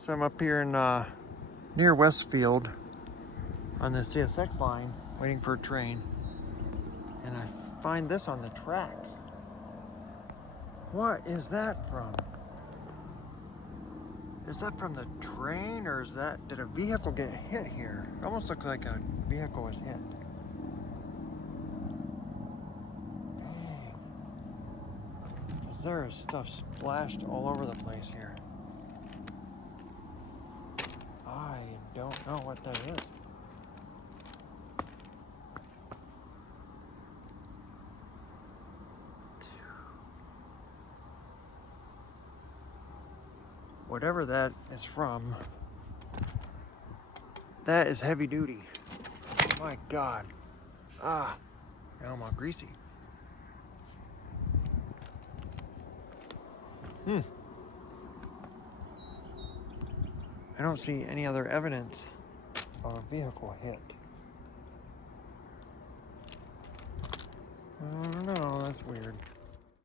So I'm up here in near Westfield on the CSX line, waiting for a train, and I find this on the tracks. What is that from? Is that from the train, or did a vehicle get hit here? It almost looks like a vehicle was hit. Dang. 'Cause there is stuff splashed all over the place here. I don't know what that is. Whatever that is from, that is heavy duty. My God. Now I'm all greasy. I don't see any other evidence of a vehicle hit.